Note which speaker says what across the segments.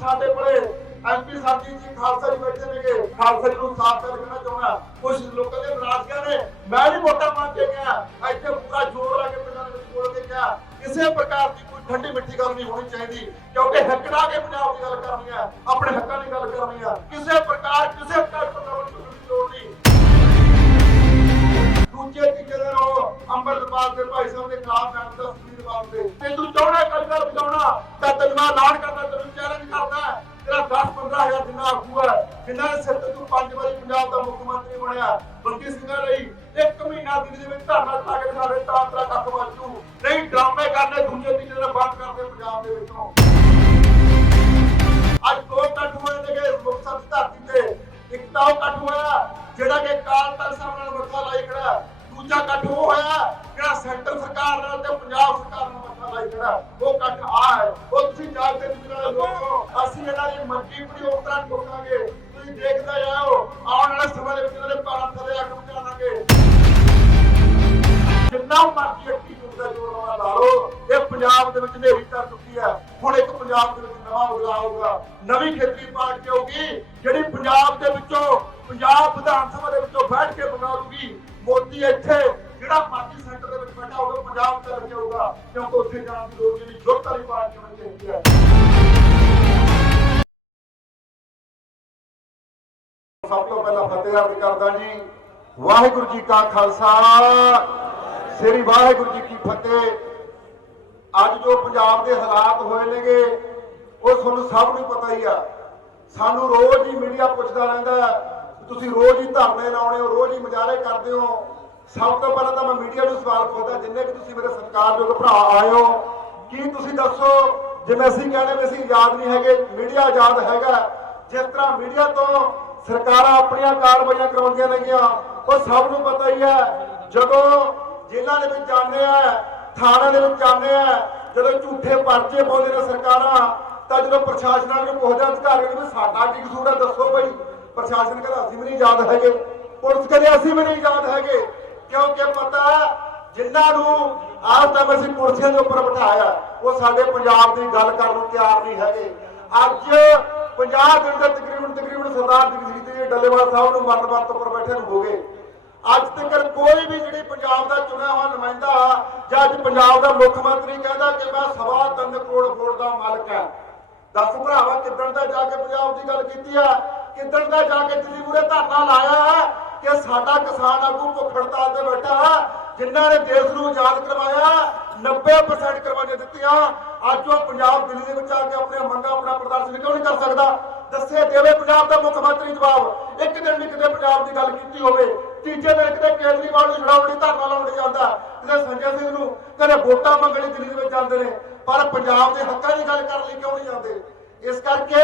Speaker 1: ਸਾਡੇ ਕੋਲੇ ਐਮਪੀ ਸਾਡੀ ਜੀ ਖਾਲਸਾ ਜੀ ਬੈਠੇ ਨੇਗੇ। ਖਾਲਸਾ ਜੀ ਨੂੰ ਸਾਫ਼ ਕਰ ਦੇਣਾ ਚਾਹੁੰਦਾ ਕੁਝ ਲੋਕਾਂ ਦੇ ਨਾਰਾਜ਼ਗੀਆਂ ਨੇ, ਮੈਂ ਵੀ ਵੋਟਾਂ ਮੰਗ ਕੇ ਗਿਆ। ਇੱਥੇ ਪੂਰਾ ਜ਼ੋਰ ਲਾ ਕੇ ਪਿੰਡਾਂ ਦੇ ਵਿੱਚ ਬੋਲ ਕੇ ਗਿਆ। ਕਿਸੇ ਪ੍ਰਕਾਰ ਦੀ ਕੋਈ ਠੰਡੀ ਮਿੱਠੀ ਗੱਲ ਨਹੀਂ ਹੋਣੀ ਚਾਹੀਦੀ, ਕਿਉਂਕਿ ਹੱਕੜਾ ਕੇ ਪੰਜਾਬ ਦੀ ਗੱਲ ਕਰਨੀ ਹੈ ਆਪਣੇ ਹੱਕਾਂ ਦੀ ਗੱਲ ਕਰਨੀ ਹੈ ਕਿਸੇ ਪ੍ਰਕਾਰ, ਕਿਸੇ ਤੱਕ ਦੀ ਲੋੜ ਨਹੀਂ। ਦੂਜੇ ਤੀਜੇ ਦਿਨ ਉਹ ਅੰਮ੍ਰਿਤਪਾਲ ਦੇ ਭਾਈ ਸਾਹਿਬ ਦੇ ਖਿਲਾਫ ਮੈਂ ਤਸਵੀਰ ਬਾਉਂਦੇ ਤੇ ਤੂੰ ਚਾਹਣਾ ਕੱਲ ਬਚਾਉਣਾ? ਤਾਂ ਤੈਨੂੰ ਮੈਂ ਕਰਦਾ 15000 ਜਿੰਨਾ ਆਖੂ ਹੈ ਜਿੰਨਾ ਪੰਜ ਵਾਰੀ ਪੰਜਾਬ ਦਾ ਮੁੱਖ ਮੰਤਰੀ ਬਣਿਆ? ਬੰਦੀ ਸਿੰਘਾਂ ਲਈ ਇੱਕ ਮਹੀਨਾ ਦਿੱਲੀ ਦੇ ਵਿੱਚ ਧਰਨਾ ਲਾ ਕੇ ਦਿਖਾਵੇ ਤਾਂ ਤੇਰਾ ਕੱਖ ਵਾਚੂ ਨਹੀਂ, ਡਰਾਮੇ ਕਰਨੇ ਦੂਜੇ ਤੀਜੇ ਦਿਨ ਬੰਦ ਕਰਦੇ ਪੰਜਾਬ ਦੇ ਵਿੱਚੋਂ। ਅੱਜ ਦੋ ਕੱਟ ਹੋਏ ਨੇਗੇ ਮੁਕਤਸਰ ਦੀ ਧਰਤੀ ਤੇ। ਇੱਕ ਤਾਂ ਉਹ ਕੱਟ ਹੋਇਆ, ਜਿਹੜਾ ਕਿ ਕਾਲ ਤਖਤ ਸਾਹਿਬ ਨਾਲ ਮੱਥਾ ਲਾਈ ਖੜਾ। ਦੂਜਾ ਕੱਟ ਉਹ ਹੋਇਆ, ਜਿਹੜਾ ਸੈਂਟਰ ਸਰਕਾਰ ਨਾਲ ਤੇ ਪੰਜਾਬ ਸਰਕਾਰ ਨਾਲ ਮੱਥਾ ਲਾਈ ਉਹ ਕੱਟ ਆ ਹੈ, ਉਹ ਤੁਸੀਂ ਜਾਗਦੇ ਗੁਜਰਾਂ ਲੋਕੋ ਅਸੀਂ ਇਹਨਾਂ ਦੀ ਮੰਗੀ ਪੂਰੀ ਠੋਕਾਂਗੇ ਤੁਸੀਂ ਦੇਖਦੇ ਜਾਓ ਆਉਣ ਵਾਲੇ ਸਮੇਂ ਦੇ ਵਿੱਚ ਇਹਨਾਂ ਦੇ ਪੈਰਾਂ ਥੱਲੇ ਅੱਗ ਬੁਝਾ ਦਾਂਗੇ ਜਿੰਨਾ ਮਰਜ਼ੀ ਅੱਕੀ ਜੁਗਦਾ ਜੋਰ ਵਾਲਾ ਲਾ ਲਓ ਇਹ ਪੰਜਾਬ ਦੇ ਵਿੱਚ ਨੇਰੀ ਕਰ ਚੁੱਕੀ ਹੈ। ਹੁਣ ਇੱਕ ਪੰਜਾਬ ਦੇ ਵਿੱਚ ਨਵਾਂ ਉਗਲਾ ਆਊਗਾ। ਨਵੀਂ ਖੇਤਰੀ ਪਾਰਟੀ ਆਊਗੀ, ਜਿਹੜੀ ਪੰਜਾਬ ਦੇ ਵਿੱਚੋਂ, ਪੰਜਾਬ ਵਿਧਾਨ ਸਭਾ ਦੇ ਵਿੱਚੋਂ ਬੈਠ ਕੇ ਬਣਾਉਗੀ ਮੋਦੀ ਇੱਥੇ ਜਿਹੜਾ ਮਰਜ਼ੀ ਸੈਂਟਰ ਦੇ ਵਿੱਚ ਬੈਠਾ ਹੋਊਗਾ ਪੰਜਾਬ ਚੱਲ ਕੇ ਆਊਗਾ ਕਿਉਂਕਿ ਉੱਥੇ ਜਾਣ ਦੀ ਲੋੜ ਨਹੀਂ, ਜੁਰਤ ਵਾਲੀ ਪਾਰਟੀ ਹੋਣੀ ਚਾਹੀਦੀ ਹੈ? ਸਭ ਤੋਂ ਪਹਿਲਾਂ ਫਤਿਹ ਅਰਜ਼ ਕਰਦਾ ਜੀ, ਵਾਹਿਗੁਰੂ ਜੀ ਕਾ ਖਾਲਸਾ, ਸ੍ਰੀ ਵਾਹਿਗੁਰੂ ਜੀ ਕੀ ਫਤਿਹ। ਅੱਜ ਜੋ ਪੰਜਾਬ ਦੇ ਹਾਲਾਤ ਹੋਏ ਨੇਗੇ, ਉਹ ਤੁਹਾਨੂੰ ਸਭ ਨੂੰ ਪਤਾ ਹੀ ਆ। ਸਾਨੂੰ ਰੋਜ਼ ਹੀ ਮੀਡੀਆ ਪੁੱਛਦਾ ਰਹਿੰਦਾ ਤੁਸੀਂ ਰੋਜ਼ ਹੀ ਧਰਨੇ ਲਾਉਣੇ ਹੋ, ਰੋਜ਼ ਹੀ ਮੁਜ਼ਾਹਰੇ ਕਰਦੇ ਹੋ। ਸਭ ਤੋਂ ਪਹਿਲਾਂ ਤਾਂ ਮੈਂ ਮੀਡੀਆ ਨੂੰ ਸਵਾਲ ਪੁੱਛਦਾ, ਜਿੰਨੇ ਵੀ ਤੁਸੀਂ ਮੇਰੇ ਸਤਿਕਾਰਯੋਗ ਭਰਾ ਆਏ ਹੋ, ਕੀ ਤੁਸੀਂ ਦੱਸੋ, ਜਿਵੇਂ ਅਸੀਂ ਕਹਿੰਦੇ ਵੀ ਅਸੀਂ ਆਜ਼ਾਦ ਨਹੀਂ ਹੈਗੇ, ਮੀਡੀਆ ਆਜ਼ਾਦ ਹੈਗਾ, ਜਿਸ ਤਰ੍ਹਾਂ ਮੀਡੀਆ ਤੋਂ ਸਰਕਾਰਾਂ ਆਪਣੀਆਂ ਕਾਰਵਾਈਆਂ ਕਰਵਾਉਂਦੀਆਂ ਨੇਗੀਆਂ, ਉਹ ਸਭ ਨੂੰ ਪਤਾ ਹੀ ਹੈ, ਜਦੋਂ ਜੇਲ੍ਹਾਂ ਦੇ ਵਿੱਚ ਜਾਂਦੇ ਆ ਥਾਣੇ ਦੇ ਵਿੱਚ ਜਾਂਦੇ ਆ, ਜਦੋਂ ਝੂਠੇ ਪਰਚੇ ਪਾਉਂਦੇ ਨੇ ਸਰਕਾਰਾਂ, ਤਾਂ ਜਦੋਂ ਪ੍ਰਸ਼ਾਸਨਾਂ ਨੂੰ ਪੁੱਛਦਾ ਅਧਿਕਾਰੀਆਂ ਨੂੰ ਵੀ ਸਾਡਾ ਕੀ ਕਸੂਰ ਹੈ, ਦੱਸੋ ਬਈ, ਪ੍ਰਸ਼ਾਸਨ ਕਹਿੰਦਾ ਅਸੀਂ ਵੀ ਨਹੀਂ ਯਾਦ ਹੈਗੇ, ਪੁਲਿਸ ਕਹਿੰਦੇ ਅਸੀਂ ਵੀ ਨਹੀਂ ਯਾਦ ਹੈਗੇ। ਕਿਉਂਕਿ ਪਤਾ ਹੈ, ਜਿਨ੍ਹਾਂ ਨੂੰ ਆਜ ਤੱਕ ਅਸੀਂ ਕੁਰਸੀਆਂ ਦੇ ਉੱਪਰ ਬਿਠਾਇਆ ਉਹ ਸਾਡੇ ਪੰਜਾਬ ਦੀ ਗੱਲ ਕਰਨ ਨੂੰ ਤਿਆਰ ਨਹੀਂ ਹੈਗੇ। ਅੱਜ 50 ਦਿਨ ਦੇ ਤਕਰੀਬਨ ਤਕਰੀਬਨ ਸਰਦਾਰ ਜਗਜੀਤ ਜੀ ਡੱਲੇਵਾਲ ਸਾਹਿਬ ਨੂੰ ਮਰਨ ਵਰਤ ਉੱਪਰ ਬੈਠੇ ਨੂੰ ਹੋ ਗਏ। ਅੱਜ ਤੱਕ ਕੋਈ ਵੀ ਜਿਹੜੀ ਪੰਜਾਬ ਦਾ ਚੁਣਿਆ ਹੋਇਆ ਨੁਮਾਇੰਦਾ ਜਾਂ ਅੱਜ ਪੰਜਾਬ ਦਾ ਮੁੱਖ ਮੰਤਰੀ ਕਹਿੰਦਾ ਕਿ ਮੈਂ ਸਵਾ ਤਿੰਨ ਕਰੋੜ ਵੋਟ ਦਾ ਮਾਲਕ ਹਾਂ। ਦਸ ਭਰਾਵਾ ਕਿੱਦਣ ਦਾ ਜਾ ਕੇ ਪੰਜਾਬ ਦੀ ਗੱਲ ਕੀਤੀ ਆ? ਕਿੱਦਣ ਦਾ ਜਾ ਕੇ ਦਿੱਲੀ ਮੂਰੇ ਧਰਨਾ ਲਾਇਆ? ਹੈ ਕਿ ਸਾਡਾ ਕਿਸਾਨ ਆਗੂ ਭੁੱਖ ਹੜਤਾਲ ਤੇ ਬੈਠਾ ਜਿਨ੍ਹਾਂ ਨੇ ਦੇਸ਼ ਨੂੰ ਆਜ਼ਾਦ ਕਰਵਾਇਆ 90% ਕਰਵਾਈਆਂ ਦਿੱਤੀਆਂ। ਅੱਜ ਉਹ ਪੰਜਾਬ ਦਿੱਲੀ ਦੇ ਵਿੱਚ ਆ ਕੇ ਆਪਣੇ ਮੰਗਾਂ ਆਪਣਾ ਪ੍ਰਦਰਸ਼ਨ ਕਿਉਂ ਨਹੀਂ ਕਰ ਸਕਦਾ? ਦੱਸੇ ਦੇਵੇ ਪੰਜਾਬ ਦਾ ਮੁੱਖ ਮੰਤਰੀ ਜਵਾਬ। ਇੱਕ ਦਿਨ ਵੀ ਕਿਤੇ ਪੰਜਾਬ ਦੀ ਗੱਲ ਕੀਤੀ ਹੋਵੇ, ਤੀਜੇ ਦਿਨ ਕਿਤੇ ਕੇਜਰੀਵਾਲ ਨੂੰ ਛਡਾਉਣ ਲਈ ਧਰਨਾ ਲਾਉਣ ਲਈ ਜਾਂਦਾ। ਕਿਤੇ ਸੰਜੇ ਸਿੰਘ ਨੂੰ ਕਦੇ ਵੋਟਾਂ ਮੰਗਣ ਲਈ ਦਿੱਲੀ ਦੇ ਵਿੱਚ ਜਾਂਦੇ ਨੇ, ਪਰ ਪੰਜਾਬ ਦੇ ਹੱਕਾਂ ਦੀ ਗੱਲ ਕਰਨ ਲਈ ਕਿਉਂ ਨਹੀਂ ਜਾਂਦੇ? ਇਸ ਕਰਕੇ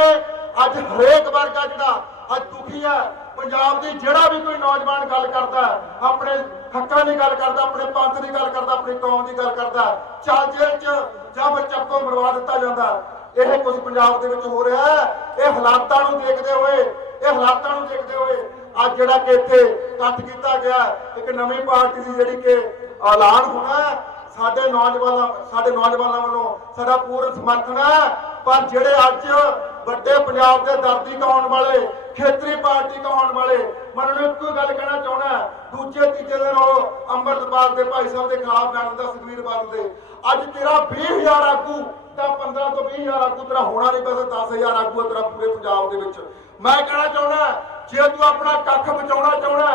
Speaker 1: ਅੱਜ ਹਰੇਕ ਵਰਗਾ ਜਿਹੜਾ ਅੱਜ ਦੁਖੀ ਹੈ। ਪੰਜਾਬ ਦੀ ਜਿਹੜਾ ਵੀ ਕੋਈ ਨੌਜਵਾਨ ਗੱਲ ਕਰਦਾ, ਆਪਣੇ ਹੱਕਾਂ ਦੀ ਗੱਲ ਕਰਦਾ, ਆਪਣੇ ਪੰਥ ਦੀ ਗੱਲ ਕਰਦਾ, ਆਪਣੀ ਕੌਮ ਦੀ ਗੱਲ ਕਰਦਾ, ਚਾਲ ਜੇਲ੍ਹ 'ਚ ਜਾਂ ਫਿਰ ਚੱਕੋ ਮਰਵਾ ਦਿੱਤਾ ਜਾਂਦਾ। ਇਹ ਕੁਝ ਪੰਜਾਬ ਦੇ ਵਿੱਚ ਹੋ ਰਿਹਾ ਹੈ। ਇਹ ਹਾਲਾਤਾਂ ਨੂੰ ਦੇਖਦੇ ਹੋਏ, ਇਹ ਹਾਲਾਤਾਂ ਨੂੰ ਦੇਖਦੇ ਹੋਏ ਅੱਜ ਜਿਹੜਾ ਕਿ ਇੱਥੇ ਇਕੱਠ ਕੀਤਾ ਗਿਆ, ਇੱਕ ਨਵੀਂ ਪਾਰਟੀ ਦੀ ਜਿਹੜੀ ਕਿ ਐਲਾਨ ਹੋਣਾ ਸਾਡੇ ਨੌਜਵਾਨਾਂ ਸਾਡੇ ਨੌਜਵਾਨਾਂ ਵੱਲੋਂ ਸਾਡਾ ਪੂਰਨ ਸਮਰਥਨ ਹੈ। ਪਰ ਜਿਹੜੇ ਅੱਜ ਵੱਡੇ ਪੰਜਾਬ ਦੇ ਦਰਦੀ ਕਹਾਉਣ ਵਾਲੇ, ਖੇਤਰੀ ਪਾਰਟੀ ਕਹਾਉਣ ਵਾਲੇ, ਮੈਂ ਇੱਕੋ ਗੱਲ ਕਹਿਣਾ ਚਾਹੁੰਦਾ ਦੂਜੇ ਤੀਜੇ ਦਿਨ ਉਹ ਅੰਮ੍ਰਿਤਪਾਲ ਦੇ ਭਾਈ ਸਾਹਿਬ ਦੇ ਖਿਲਾਫ ਲੜਨ ਦਾ ਸੁਖਵੀਰ ਬਾਦਲ ਦੇ। ਅੱਜ ਤੇਰਾ 20000 ਆਗੂ, ਤਾਂ 15 ਤੋਂ 20000 ਆਗੂ ਤੇਰਾ ਹੋਣਾ ਨਹੀਂ ਬਸ 10000 ਆਗੂ ਤੇਰਾ ਪੂਰੇ ਪੰਜਾਬ ਦੇ ਵਿੱਚ। ਮੈਂ ਕਹਿਣਾ ਚਾਹੁੰਦਾ ਜੇ ਤੂੰ ਆਪਣਾ ਕੱਖ ਬਚਾਉਣਾ ਚਾਹੁੰਦਾ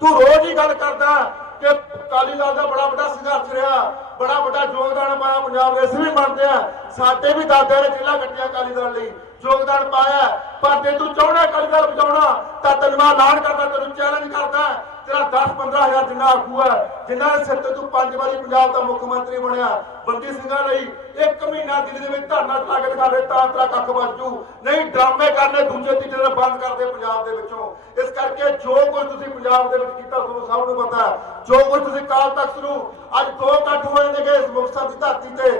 Speaker 1: ਤੂੰ ਰੋਜ਼ ਹੀ ਗੱਲ ਕਰਦਾ ਕਿ ਅਕਾਲੀ ਦਲ ਦਾ ਬੜਾ ਵੱਡਾ ਸੰਘਰਸ਼ ਰਿਹਾ, ਬੜਾ ਵੱਡਾ ਯੋਗਦਾਨ ਪਾਇਆ, ਪੰਜਾਬ ਦੇ ਅਸੀਂ ਵੀ ਮੰਨਦੇ ਆ, ਸਾਡੇ ਵੀ ਦਾਦੇ ਨੇ ਜ਼ਿਲ੍ਹਾ ਕੱਟਿਆ ਅਕਾਲੀ ਦਲ ਲਈ। ਯੋਗਦਾਨ ਪਾਇਆ ਪਰ ਜੇ ਤੂੰ ਚਾਹੁੰਦਾ ਅਕਾਲੀ ਬਚਾਉਣਾ ਤਾਂ ਤੈਨੂੰ ਮੈਂ ਕਰਦਾ, ਤੈਨੂੰ ਚੈਲੰਜ ਕਰਦਾ ਤੇਰਾ 10 15000 ਜਿੰਨਾ ਆਗੂ ਹੈ ਜਿਨ੍ਹਾਂ ਦੇ ਸਿਰ ਤੇ ਤੂੰ ਪੰਜ ਵਾਰੀ ਪੰਜਾਬ ਦਾ ਮੁੱਖ ਮੰਤਰੀ ਬਣਿਆ ਬੰਦੀ ਸਿੰਘਾਂ ਲਈ ਇੱਕ ਮਹੀਨਾ ਦਿੱਲੀ ਦੇ ਵਿੱਚ ਧਰਨਾ ਲਾ ਕੇ ਦਿਖਾ ਦੇ ਤਾਂ ਤੇਰਾ ਕੱਖ ਬਾਜੂ ਨਹੀਂ, ਡਰਾਮੇ ਕਰਨੇ ਦੂਜੇ ਤੀਜੇ ਦਿਨ ਬੰਦ ਕਰਦੇ ਪੰਜਾਬ ਦੇ ਵਿੱਚੋਂ। ਇਸ ਕਰਕੇ ਜੋ ਕੁਝ ਤੁਸੀਂ ਪੰਜਾਬ ਦੇ ਵਿੱਚ ਕੀਤਾ, ਤੁਹਾਨੂੰ ਸਭ ਨੂੰ ਪਤਾ ਹੈ। ਜੋ ਕੁਝ ਤੁਸੀਂ ਕਾਲ ਤਖਤ ਨੂੰ ਅੱਜ ਦੋ ਇਕੱਠ ਹੋਏ ਨੇਗੇ ਇਸ ਮੁਕਤਸਰ ਦੀ ਧਰਤੀ ਤੇ,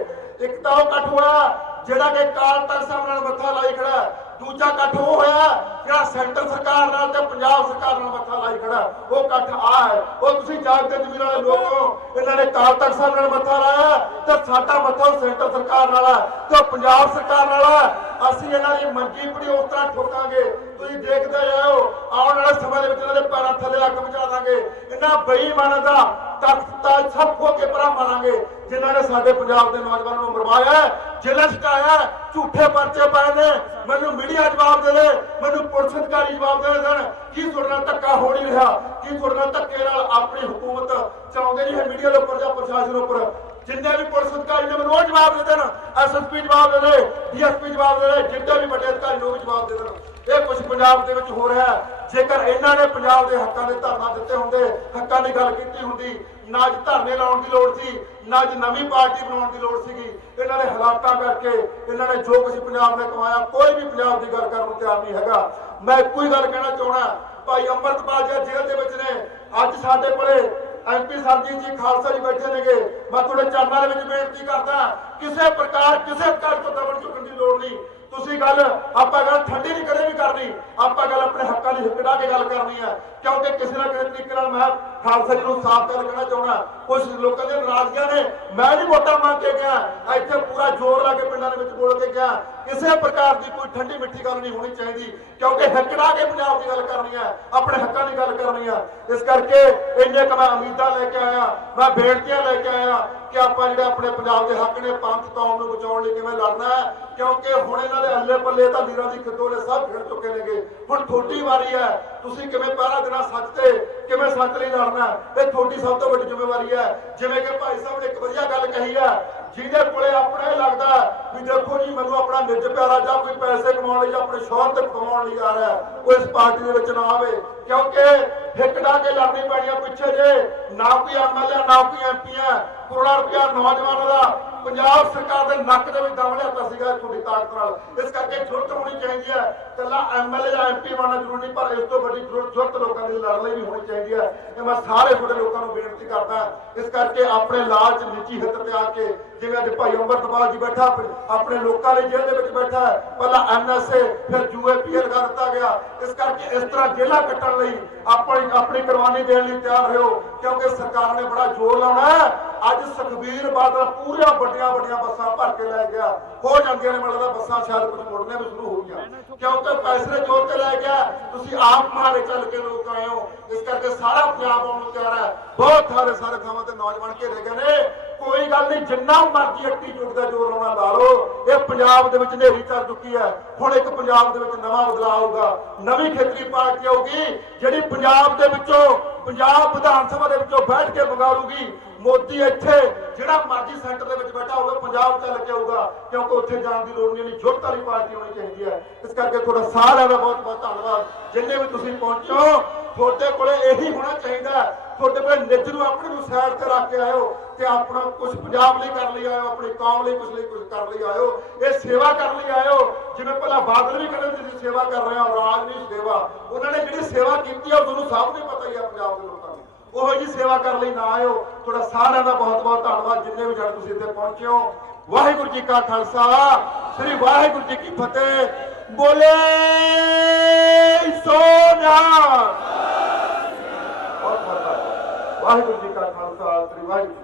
Speaker 1: ਇੱਕ ਤਾਂ ਉਹ ਇਕੱਠ ਹੋਇਆ ਜਿਹੜਾ ਕਿ ਕਾਲ ਤਖਤ ਸਾਹਿਬ ਨਾਲ ਮੱਥਾ ਲਾਈ ਖੜਾ ਦੂਜਾ ਇਕੱਠ ਉਹ ਹੋਇਆ, ਜਿਹੜਾ ਸੈਂਟਰ ਸਰਕਾਰ ਨਾਲ ਤੇ ਪੰਜਾਬ ਸਰਕਾਰ ਨਾਲ ਮੱਥਾ ਲਾਈ ਖੜਾ ਉਹ ਇਕੱਠ ਆ ਹੈ। ਉਹ ਤੁਸੀਂ ਜਾਗਦੇ ਜ਼ਮੀਰ ਵਾਲੇ ਲੋਕੋ ਇਹਨਾਂ ਨੇ ਕਾਲ ਤਖਤ ਸਾਹਿਬ ਨਾਲ ਮੱਥਾ ਲਾਇਆ ਤੇ ਸਾਡਾ ਮੱਥਾ ਉਹ ਸੈਂਟਰ ਸਰਕਾਰ ਨਾਲ ਹੈ ਤੇ ਪੰਜਾਬ ਸਰਕਾਰ ਨਾਲ ਹੈ। ਅਸੀਂ ਇਹਨਾਂ ਦੀ ਮੰਜੀ ਪੜੀ ਉਸ ਤਰ੍ਹਾਂ ਠੋਕਾਂਗੇ। ਤੁਸੀਂ ਦੇਖਦੇ ਜਾਓ, ਆਉਣ ਵਾਲੇ ਸਮੇਂ ਦੇ ਵਿੱਚ ਇਹਨਾਂ ਦੇ ਪੈਰਾਂ ਥੱਲੇ ਅੱਗ ਬੁਝਾ ਦਾਂਗੇ। ਇਹਨਾਂ ਬੇਈਮਾਨਾਂ ਦਾ ਤਖਤ ਤਾਜ ਖੋ ਕੇ ਪਰਾਂ ਮਾਰਾਂਗੇ। ਜਿਨ੍ਹਾਂ ਨੇ ਸਾਡੇ ਪੰਜਾਬ ਦੇ ਨੌਜਵਾਨਾਂ ਨੂੰ ਮਰਵਾਇਆ ਜੇਲ੍ਹਾਂ ਛਕਾਇਆ ਹੈ, ਝੂਠੇ ਪਰਚੇ ਪਾਏ ਨੇ। ਮੈਨੂੰ ਮੀਡੀਆ ਜਵਾਬ ਦੇ ਦੇ ਮੈਨੂੰ ਪੁਲਿਸ ਅਧਿਕਾਰੀ ਜਵਾਬ ਦੇ ਦੇਣ ਕੀ ਤੁਹਾਡੇ ਨਾਲ ਧੱਕਾ ਹੋ ਨਹੀਂ ਰਿਹਾ? ਕੀ ਤੁਹਾਡੇ ਨਾਲ ਧੱਕੇ ਨਾਲ ਆਪਣੀ ਹਕੂਮਤ ਚਲਾਉਂਦੇ ਨਹੀਂ ਹੈ ਮੀਡੀਆ ਦੇ ਉੱਪਰ ਜਾਂ ਪ੍ਰਸ਼ਾਸਨ ਉੱਪਰ? ਜਿੰਨੇ ਵੀ ਪੁਲਿਸ ਅਧਿਕਾਰੀ ਨੇ ਮੈਨੂੰ ਉਹ ਜਵਾਬ ਦੇ ਦੇਣ। ਐਸਐਸਪੀ ਜਵਾਬ ਦੇ ਦੇ ਡੀਐਸਪੀ ਜਵਾਬ ਦੇ ਦੇ ਜਿੰਨੇ ਵੀ ਵੱਡੇ ਅਧਿਕਾਰੀ ਨੇ ਉਹ ਵੀ ਜਵਾਬ ਦੇ ਦੇਣ। ਇਹ ਕੁਝ ਪੰਜਾਬ ਦੇ ਵਿੱਚ ਹੋ ਰਿਹਾ ਹੈ। ਜੇਕਰ ਇਹਨਾਂ ਨੇ ਪੰਜਾਬ ਦੇ ਹੱਕਾਂ ਦੇ ਧਰਨਾ ਦਿੱਤੇ ਹੁੰਦੇ, ਹੱਕਾਂ ਦੀ ਗੱਲ ਕੀਤੀ ਹੁੰਦੀ, ਨਾ ਅੱਜ ਧਰਨੇ ਲਾਉਣ ਦੀ ਲੋੜ ਸੀ, ਨਾ ਅੱਜ ਨਵੀਂ ਪਾਰਟੀ ਬਣਾਉਣ ਦੀ ਲੋੜ ਸੀਗੀ, ਇਹਨਾਂ ਨੇ ਹਾਲਾਤਾਂ ਕਰਕੇ, ਇਹਨਾਂ ਨੇ ਜੋ ਕੁਝ ਪੰਜਾਬ ਨੇ ਕਮਾਇਆ, ਕੋਈ ਵੀ ਪੰਜਾਬ ਦੀ ਗੱਲ ਕਰਨ ਨੂੰ ਤਿਆਰ ਨਹੀਂ ਹੈਗਾ। ਮੈਂ ਇੱਕੋ ਹੀ ਗੱਲ ਕਹਿਣਾ ਚਾਹਣਾ ਭਾਈ ਅੰਮ੍ਰਿਤਪਾਲ ਜੀ ਜੇਲ੍ਹ ਦੇ ਵਿੱਚ ਨੇ, ਅੱਜ ਸਾਡੇ ਕੋਲੇ ਐਮਪੀ ਸਰਜੀਤ ਜੀ ਖਾਲਸਾ ਜੀ ਬੈਠੇ ਨੇਗੇ। ਮੈਂ ਤੁਹਾਡੇ ਚਰਨਾਂ ਦੇ ਵਿੱਚ ਬੇਨਤੀ ਕਰਦਾ, ਕਿਸੇ ਪ੍ਰਕਾਰ ਕਿਸੇ ਪ੍ਰਕਾਰ ਤੋਂ ਦਬਣ ਚੁੱਕਣ ਦੀ ਲੋੜ ਨਹੀਂ। ਤੁਸੀਂ ਗੱਲ ਆਪਾਂ ਗੱਲ ਠੰਡੀ ਨਹੀਂ ਕਦੇ ਵੀ ਕਰਨੀ, ਆਪਾਂ ਗੱਲ ਆਪਣੇ ਹੱਕਾਂ ਦੀ ਹਿੱਕੜਾ ਕੇ ਗੱਲ ਕਰਨੀ ਹੈ ਕਿਉਂਕਿ ਕਿਸੇ ਨਾ ਕਿਸੇ ਤਰੀਕੇ ਨਾਲ ਮੈਂ ਖਾਲਸਾ ਜੀ ਨੂੰ ਸਾਫ਼ ਕਰ ਕਹਿਣਾ ਚਾਹੁੰਦਾ ਕੁਝ ਲੋਕਾਂ ਦੀਆਂ ਨਾਰਾਜ਼ਗੀਆਂ ਨੇ, ਮੈਂ ਨਹੀਂ ਵੋਟਾਂ ਮੰਗ ਕੇ ਗਿਆ, ਇੱਥੇ ਪੂਰਾ ਜ਼ੋਰ ਲਾ ਕੇ ਪਿੰਡਾਂ ਦੇ ਵਿੱਚ ਬੋਲ ਕੇ ਗਿਆ। ਕਿਸੇ ਪ੍ਰਕਾਰ ਦੀ ਕੋਈ ਠੰਡੀ ਮਿੱਠੀ ਗੱਲ ਨਹੀਂ ਹੋਣੀ ਚਾਹੀਦੀ, ਕਿਉਂਕਿ ਹਿੱਕੜਾ ਕੇ ਪੰਜਾਬ ਦੀ ਗੱਲ ਕਰਨੀ ਹੈ, ਆਪਣੇ ਹੱਕਾਂ ਦੀ ਗੱਲ ਕਰਨੀ ਹੈ। ਇਸ ਕਰਕੇ ਇੰਨੇ ਕੁ ਮੈਂ ਉਮੀਦਾਂ ਲੈ ਕੇ ਆਇਆ, ਮੈਂ ਬੇਨਤੀਆਂ ਲੈ ਕੇ ਆਇਆ ਕਿ ਆਪਾਂ ਜਿਹੜੇ ਆਪਣੇ ਪੰਜਾਬ ਦੇ ਹੱਕ ਨੇ ਪੰਥ ਕੌਮ ਨੂੰ ਬਚਾਉਣ ਲਈ ਕਿਵੇਂ ਲੜਨਾ ਹੈ, ਕਿਉਂਕਿ ਹੁਣ ਇਹਨਾਂ ਦੇ ਅੱਲੇ ਪੱਲੇ ਤਾਂ ਲੀਰਾਂ ਦੀ ਖਤੋਲੇ ਸਭ ਖਿੜ ਚੁੱਕੇ ਨੇਗੇ। ਹੁਣ ਤੁਹਾਡੀ ਵਾਰੀ ਹੈ, ਤੁਸੀਂ ਕਿਵੇਂ ਪਹਿਰਾ ਦੇਣਾ ਸੱਚ ਤੇ ਕਿਵੇਂ ਸੱਚ ਲਈ ਲੜਨਾ ਇਹ ਤੁਹਾਡੀ ਸਭ ਤੋਂ ਵੱਡੀ ਜ਼ਿੰਮੇਵਾਰੀ ਹੈ। ਜਿਵੇਂ ਕਿ ਭਾਈ ਸਾਹਿਬ ਨੇ ਇੱਕ ਵਧੀਆ ਗੱਲ ਕਹੀ ਹੈ, ਜਿਹਦੇ ਕੋਲੇ ਆਪਣੇ ਲੱਗਦਾ ਵੀ ਦੇਖੋ ਜੀ, ਮੈਨੂੰ ਆਪਣਾ ਨਿੱਜ ਪਿਆਰਾ ਜਾਂ ਕੋਈ ਪੈਸੇ ਕਮਾਉਣ ਲਈ ਜਾਂ ਆਪਣੇ ਤੇ ਕਮਾਉਣ ਲਈ ਆ ਰਿਹਾ ਉਹ ਇਸ ਪਾਰਟੀ ਦੇ ਵਿੱਚ ਨਾ ਆਵੇ। ਕਿਉਂਕਿ ਹਿੱਕ ਡਾ ਕੇ ਲੜਨੀ ਪੈਣੀ ਆ ਪਿੱਛੇ ਜੇ। ਨਾ ਕੋਈ ਐਮਐਲਏ ਨਾ ਕੋਈ ਐਮਪੀ ਹੈ। ਕਰੋੜਾਂ ਰੁਪਇਆ ਨੌਜਵਾਨਾਂ ਦਾ ਪੰਜਾਬ ਸਰਕਾਰ ਦੇ ਨੱਕ ਦੇ ਵਿੱਚ ਦਮ ਲਿਆਤਾ ਸੀਗਾ ਤੁਹਾਡੀ ਤਾਕਤ ਨਾਲ। ਇਸ ਕਰਕੇ ਜ਼ਰੂਰਤ ਹੋਣੀ ਚਾਹੀਦੀ ਹੈ। ਕੱਲਾ ਐਮਐਲਏ ਜਾਂ ਐਮਪੀ ਬਣਨਾ ਜ਼ਰੂਰੀ ਨਹੀਂ, ਪਰ ਇਸ ਤੋਂ ਵੱਡੀ ਜ਼ਰੂਰਤ ਲੋਕਾਂ ਦੀ ਲੜਨ ਲਈ ਵੀ ਹੋਣੀ ਚਾਹੀਦੀ ਹੈ। ਇਹ ਮੈਂ ਸਾਰੇ ਤੁਹਾਡੇ ਲੋਕਾਂ ਨੂੰ ਬੇਨਤੀ ਕਰਦਾ ਇਸ ਕਰਕੇ ਆਪਣੇ ਲਾਲਚ ਨਿੱਜੀ ਹਿੱਤ ਤੇ ਆ ਕੇ ਜਿਵੇਂ ਅੱਜ ਭਾਈ ਅੰਮ੍ਰਿਤਪਾਲ ਜੀ ਬੈਠਾ ਆਪਣੇ- ਲੋਕਾਂ ਲਈ ਜੇਲ੍ਹ ਦੇ ਵਿੱਚ ਬੈਠਾ ਹੈ। ਪਹਿਲਾਂ ਐਨਐਸਏ ਫਿਰ ਯੂਏਪੀਏ ਲਗਾ ਦਿੱਤਾ ਗਿਆ। ਇਸ ਕਰਕੇ ਇਸ ਤਰ੍ਹਾਂ ਜੇਲ੍ਹਾਂ ਕੱਟਣ ਲਈ ਆਪਣੀ ਆਪਣੀ ਕੁਰਬਾਨੀ ਦੇਣ ਲਈ ਤਿਆਰ ਰਹੋ ਕਿਉਂਕਿ ਸਰਕਾਰ ਨੇ ਬੜਾ ਜ਼ੋਰ ਲਾਉਣਾ ਹੈ। ਅੱਜ ਸੁਖਬੀਰ ਬਾਦਲ ਪੂਰੀਆਂ ਵੱਡੀਆਂ ਵੱਡੀਆਂ ਬੱਸਾਂ ਭਰ ਕੇ ਲੈ ਗਿਆ। ਹੋ ਜਾਂਦੀਆਂ ਨੇ ਮਤਲਬ ਬੱਸਾਂ ਸ਼ਾਇਦ ਕੁਝ ਮੁੜਨੇ ਵੀ ਸ਼ੁਰੂ ਹੋ ਗਈਆਂ ਕਿਉਂਕਿ ਪੈਸੇ ਦੇ ਜ਼ੋਰ ਤੇ ਲੈ ਗਿਆ। ਤੁਸੀਂ ਆਪ ਮਾਰੇ ਚੱਲ ਕੇ ਲੋਕ ਆਏ ਹੋ। ਇਸ ਕਰਕੇ ਸਾਰਾ ਪੰਜਾਬ ਆਉਣ ਨੂੰ ਤਿਆਰ ਹੈ। ਬਹੁਤ ਸਾਰੇ ਸਾਰੇ ਥਾਵਾਂ ਤੇ ਨੌਜਵਾਨ ਘੇਰੇ ਗਏ ਨੇ। ਕੋਈ ਗੱਲ ਨਹੀਂ, ਜਿੰਨਾ ਮਰਜ਼ੀ ਐਕਟੀਟਿਊਡ ਦਾ ਜ਼ੋਰ ਲਾਉਣਾ ਲਾ ਲਓ। ਇਹ ਪੰਜਾਬ ਦੇ ਵਿੱਚ ਨੇਰੀ ਚੱਲ ਚੁੱਕੀ ਹੈ। ਹੁਣ ਇੱਕ ਪੰਜਾਬ ਦੇ ਵਿੱਚ ਨਵਾਂ ਬਦਲਾਅ ਆਊਗਾ। ਨਵੀਂ ਖੇਤਰੀ ਪਾਰਟੀ ਆਊਗੀ, ਜਿਹੜੀ ਪੰਜਾਬ ਦੇ ਵਿੱਚੋਂ, ਪੰਜਾਬ ਵਿਧਾਨ ਸਭਾ ਦੇ ਵਿੱਚੋਂ ਬੈਠ ਕੇ ਮੰਗਾਲੂਗੀ ਮੋਦੀ ਇੱਥੇ ਜਿਹੜਾ ਮਰਜ਼ੀ ਸੈਂਟਰ ਦੇ ਵਿੱਚ ਬੈਠਾ ਹੋਵੇ, ਪੰਜਾਬ ਚੱਲ ਕੇ ਆਊਗਾ। ਕਿਉਂਕਿ ਉੱਥੇ ਜਾਣ ਦੀ ਲੋੜ ਨਹੀਂ ਨਹੀਂ ਜੁੱਟ ਵਾਲੀ ਪਾਰਟੀ ਹੋਣੀ ਚਾਹੀਦੀ ਹੈ। ਇਸ ਕਰਕੇ ਤੁਹਾਡਾ ਸਾਰਿਆਂ ਦਾ ਬਹੁਤ ਬਹੁਤ ਧੰਨਵਾਦ। ਜਿੰਨੇ ਵੀ ਤੁਸੀਂ ਪਹੁੰਚੋ ਤੁਹਾਡੇ ਕੋਲੇ ਇਹੀ ਹੋਣਾ ਚਾਹੀਦਾ ਤੁਹਾਡੇ ਕੋਲੇ ਨਿੱਜ ਨੂੰ ਆਪਣੀ ਨੂੰ ਸਾਈਡ ਤੇ ਰੱਖ ਕੇ ਆਇਓ ਤੇ ਆਪਣਾ ਕੁਝ ਪੰਜਾਬ ਲਈ ਕਰਨ ਲਈ ਆਇਓ, ਆਪਣੀ ਕੌਮ ਲਈ ਕੁਝ ਲਈ ਕੁਝ ਕਰਨ ਲਈ ਆਇਓ। ਇਹ ਸੇਵਾ ਕਰਨ ਲਈ ਆਇਓ, ਜਿਵੇਂ ਪਹਿਲਾਂ ਬਾਦਲ ਵੀ ਕਹਿੰਦੇ ਸੀ, ਸੇਵਾ ਕਰ ਰਹੇ ਹਾਂ, ਰਾਜ ਨਹੀਂ ਸੇਵਾ। ਉਹਨਾਂ ਨੇ ਜਿਹੜੀ ਸੇਵਾ ਕੀਤੀ ਆ ਤੁਹਾਨੂੰ ਸਭ ਨੂੰ ਪਤਾ ਹੀ ਆ, ਪੰਜਾਬ ਦੇ ਲੋਕਾਂ ਨੂੰ। ਉਹੋ ਜੀ ਸੇਵਾ ਕਰਨ ਲਈ ਨਾ ਆਇਓ। ਤੁਹਾਡਾ ਸਾਰਿਆਂ ਦਾ ਬਹੁਤ ਬਹੁਤ ਧੰਨਵਾਦ, ਜਿੰਨੇ ਵੀ ਜਣ ਤੁਸੀਂ ਇੱਥੇ ਪਹੁੰਚੇ ਹੋ। ਵਾਹਿਗੁਰੂ ਜੀ ਕਾ ਖਾਲਸਾ, ਸ੍ਰੀ ਵਾਹਿਗੁਰੂ ਜੀ ਕੀ ਫਤਿਹ। ਬੋਲੇ ਸੋਨਾ। ਬਹੁਤ ਵਾਹਿਗੁਰੂ ਜੀ ਕਾ ਖਾਲਸਾ ਸ੍ਰੀ ਵਾਹਿਗੁਰੂ